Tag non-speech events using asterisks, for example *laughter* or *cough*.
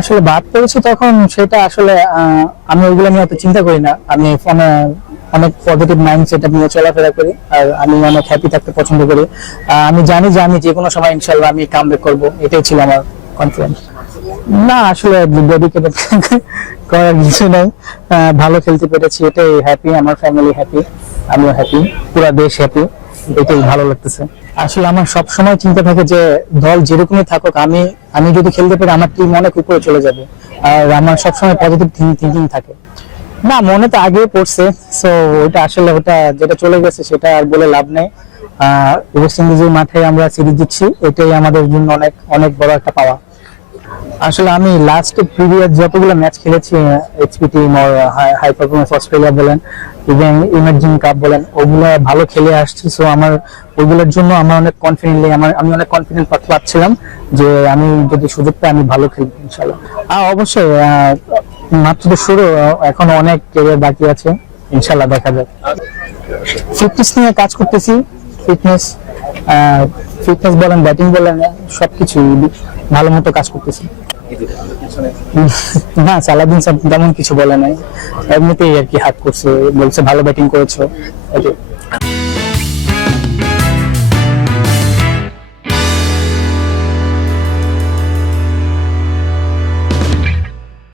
আসলে বাদ পড়েছি তখন সেটা আসলে আমি ওইগুলো নিয়ে অত চিন্তা করি না। আমি ফোনে অনেক পজিটিভ মাইন্ডসেট নিয়ে চলাফেরা করি আর আমি অনেক হ্যাপি থাকতে পছন্দ করি। আমি জানি যে আমি যে কোনো সময় ইনশাল্লাহ আমি কাম ব্যাক করব, এটাই ছিল আমার কনফিডেন্স না, আসলে ডেডিকেটেড *laughs* করার কিছু নেই। ভালো খেলতে পেরেছি, এটাই হ্যাপি আমার ফ্যামিলি হ্যাপি আমিও হ্যাপি পুরো দেশ হ্যাপি এটাই ভালো লাগতেছে। আসলে আমার সব সময় চিন্তা থাকে যে, দল যেরকমই থাকুক, আমি আমি যদি খেলতে পারি, আমার টিম অনেক উপরে চলে যাবে। আর আমার সবসময় পজিটিভ থিঙ্কিং থাকে। না, মনে তো আগে পড়ছে সো ওটা আসলে ওটা যেটা চলে গেছে, সেটা আর বলে লাভ নেই। ওয়েস্ট ইন্ডিজের মাঠে আমরা সিরিজ দিচ্ছি এটাই আমাদের জন্য অনেক অনেক বড় একটা পাওয়া। আসলে আমি লাস্ট প্রিভিয়াস যতগুলো ম্যাচ খেলেছি এইচপি টিম ওর হাই পারফরমেন্স অস্ট্রেলিয়া বলেন ইভেন ইমার্জিং কাপ বলেন, ওগুলো ভালো খেলে আসছি। সো আমার ওইগুলোর জন্য আমার অনেক কনফিডেন্টলি আমার, আমি অনেক কনফিডেন্ট পাচ্ছিলাম যে আমি যদি সুযোগ পাই আমি ভালো খেলব ইনশাল্লাহ আর অবশ্যই মাত্র তো শুরু, এখন অনেক ক্যারিয়ার বাকি আছে ইনশাল্লাহ দেখা যাক। ফিটনেস নিয়ে কাজ করতেছি ফিটনেস ফিটনেস বলেন ব্যাটিং বলেন সবকিছু ভালো মতো কাজ করতেছি না, সালাদিন তেমন কিছু বলে নাই এমনিতেই আর কি হাত করছে, বলছে ভালো ব্যাটিং করেছ।